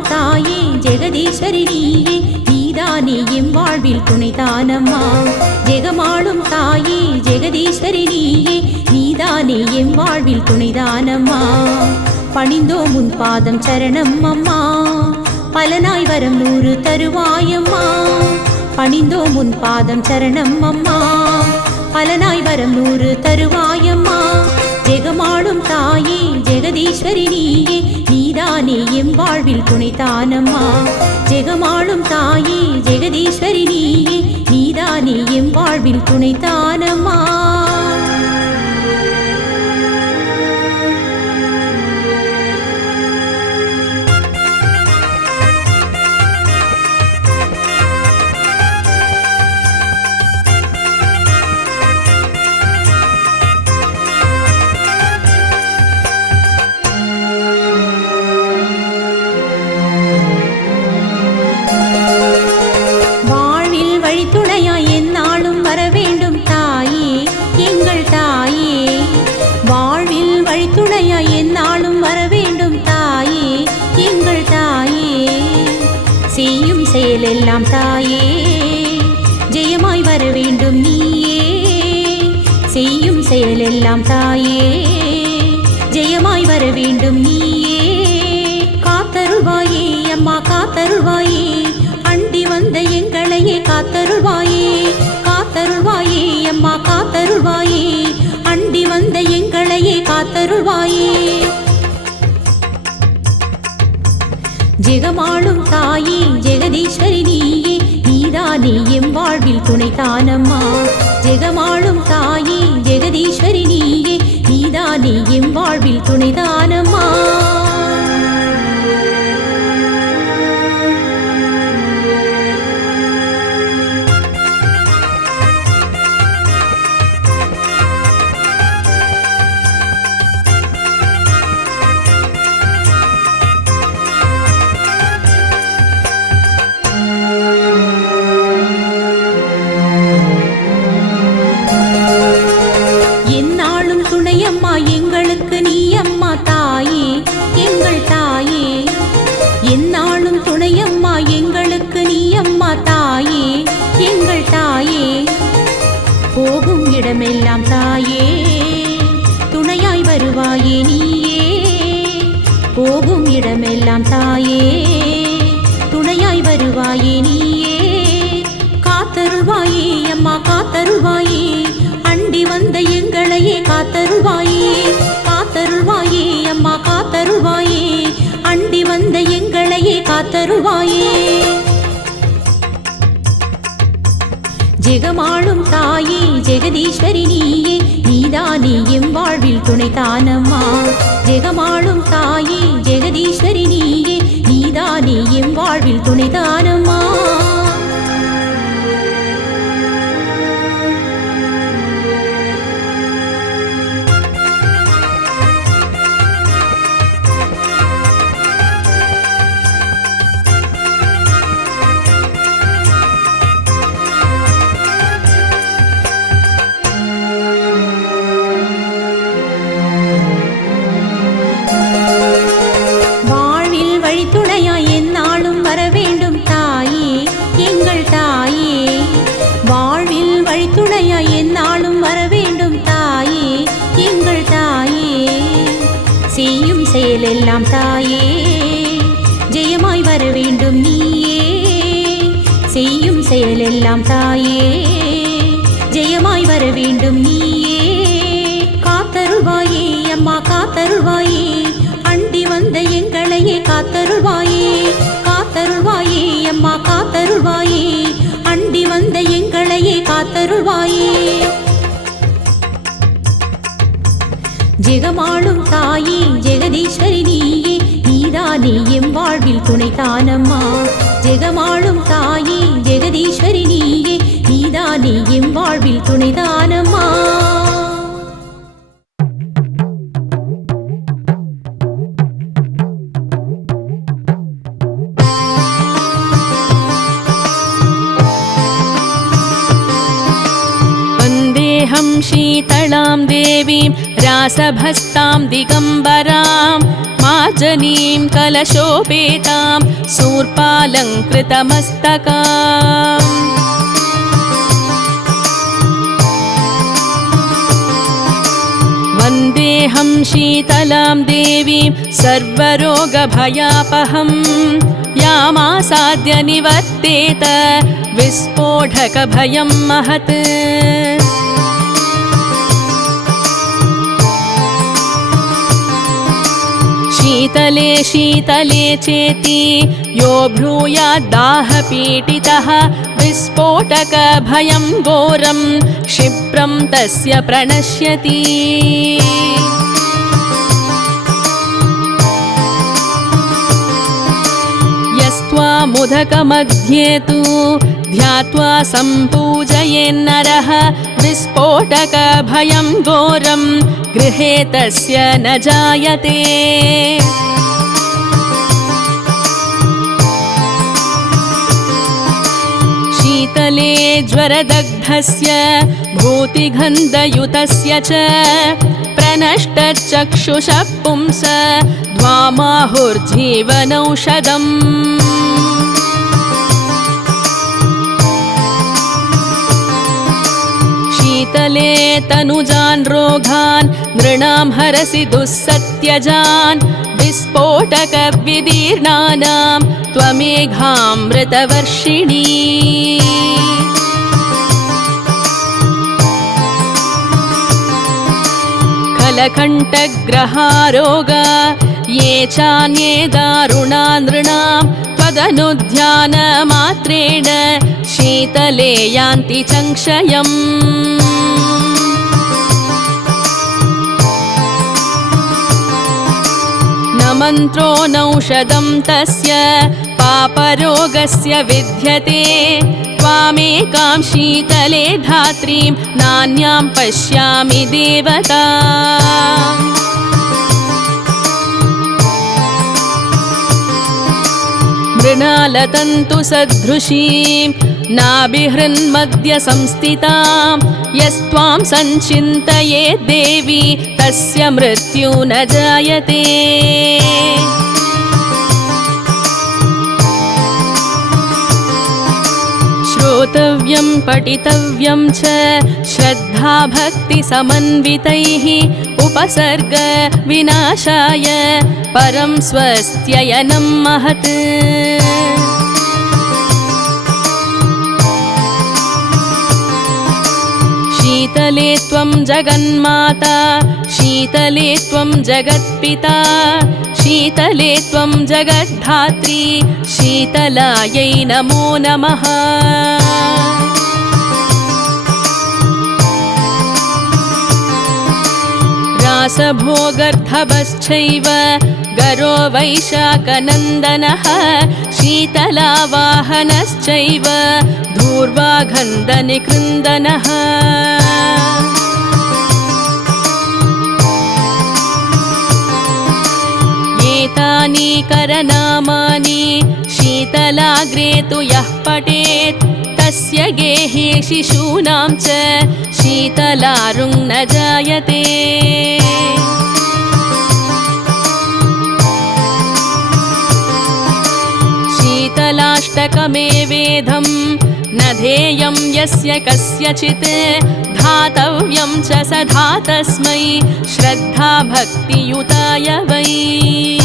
ஜெகமாளும் தாயே ஜெகதீஸ்வரி நீயே நீதானே எம் வாழ்வில் துணைதானம்மா ஜெகமாளும் தாயே ஜெகதீஸ்வரி நீயே நீதானே எம் வாழ்வில் துணைதானம்மா பணிந்தோம் உன் பாதம் சரணம் அம்மா பலனாய் வரம் 100 தருவாயம்மா பணிந்தோம் உன் பாதம் சரணம் அம்மா பலனாய் வரம் 100 தருவாயம்மா ஜெகமாளும் தாயே ஜெகதீஸ்வரி நீயே நீதானே எம் வாழ்வில் துணைதானம்மா ஜெகமாளும் தாயே ஜெகதீஸ்வரி நீயே நீதானே எம் வாழ்வில் துணைதானம்மா செயலெல்லாம் தாயே ஜெயமாய் வர வேண்டும் நீயே செய்யும் செயலெல்லாம் தாயே ஜெயமாய் வர வேண்டும் நீயே காத்தருள்வாயே அம்மா காத்தருள்வாயே அண்டி வந்த எங்களையே காத்தருள்வாயே காத்தருள்வாயே அம்மா காத்தருள்வாயே அண்டி வந்த எங்களையே காத்தருள்வாயே ஜெகமாளும் தாயே ஜெகதீஸ்வரி நீயே நீதானே எம் வாழ்வில் துணைதானம்மா ஜெகமாளும் தாயே ஜெகதீஸ்வரி நீயே நீதானே எம் வாழ்வில் துணைதானம்மா எங்களுக்கு நீ அம்மா தாயே எங்கள் தாயே என்னாலும் துணையம்மா எங்களுக்கு நீ அம்மா தாயே எங்கள் தாயே போகும் இடமெல்லாம் தாயே துணையாய் வருவாயே நீயே போகும் இடமெல்லாம் தாயே துணையாய் வருவாயே நீயே காத்தருள்வாயே அம்மா காத்தருள்வாயே அண்டி வந்த எங்களையே காத்தருள்வாயே காத்தருள்வாயே அம்மா காத்தருள்வாயே அண்டி வந்த எங்களையே காத்தருள்வாயே ஜெகமாளும் தாயே ஜெகதீஸ்வரி நீயே நீதானே எம் வாழ்வில் துணைதானம்மா ஜெகமாளும் தாயே ஜெகதீஸ்வரி நீயே நீதானே எம் வாழ்வில் துணைதானம்மா செய்யும் செயலெல்லாம் தாயே ஜெயமாய் வர வேண்டும் நீயே செய்யும் செயலெல்லாம் தாயே ஜெயமாய் வர வேண்டும் நீயே காத்தருள்வாயே அம்மா காத்தருள்வாயே அண்டி வந்த எங்களையே காத்தருள்வாயே காத்தருள்வாயே அம்மா காத்தருள்வாயே அண்டி வந்த எங்களையே காத்தருள்வாயே ஜெகமாளும் தாயே ஜெகதீஸ்வரி நீயே நீதானே எம் வாழ்வில் துணைதானம்மா ஜெகமாளும் தாயே ஜெகதீஸ்வரி நீயே நீதானே எம் வாழ்வில் துணைதானம்மா शीतलां देवीं रासभस्तां दिगम्बरां मार्जनीं कलशोपेतां सूर्पालङ्कृतमस्तकाम् वन्देऽहं शीतलां देवीं सर्वरोगभयापहं यामासाद्य निवर्तेत विस्फोटकभयं महत् शीतले शीतले चेति यो ब्रूयाद्दाहपीडितः विस्फोटकभयं घोरं क्षिप्रं तस्य प्रणश्यति यस्त्वामुदकमध्ये तु ध्यात्वा सम्पूजयेन्नरः विस्फोटकभयं घोरं गृहे तस्य न जायते शीतले ज्वरदग्धस्य भूतिगन्धयुतस्य च प्रनष्टचक्षुषः पुंस द्वामाहुर्जीवनौषधम् शीतले तनुजान् रोगान् नृणां हरसि दुःसत्यजान् विस्फोटकविदीर्णानां त्वमेघामृतवर्षिणी खलकण्ठग्रहारोगा ये चान्ये दारुणा नृणां त्वदनुध्यानमात्रेण शीतले यान्ति चङ्क्षयम् न मन्त्रो नौषधं तस्य पापरोगस्य विद्यते त्वामेकां शीतले धात्रीं नान्यां पश्यामि देवता मृणालतन्तुसदृशीं नाभिहृन्मध्य संस्थितां यस्त्वां सञ्चिन्तये देवी तस्य मृत्यु न जायते श्रोतव्यं पठितव्यं च श्रद्धा भक्ति समन्वितैः उपसर्ग विनाशाय परं स्वस्त्ययनं महत् शीतले त्वं जगन्माता शीतले त्वं जगत्पिता शीतले त्वं जगद्धात्री शीतलायै नमो नमः रासभोगर्धभश्चैव गरो वैशाखनन्दनः शीतलावाहनश्चैव धूर्वागन्धनिकृन्दनः एतानि करनामानि शीतलाग्रे तु यः पठेत् तस्य गेहे शिशूनां च शीतलारुं न जायते शीतलाष्टकमेवेदं न ध्येयं यस्य कस्यचित् धातव्यं च स धातस्मै श्रद्धा भक्तियुताय वै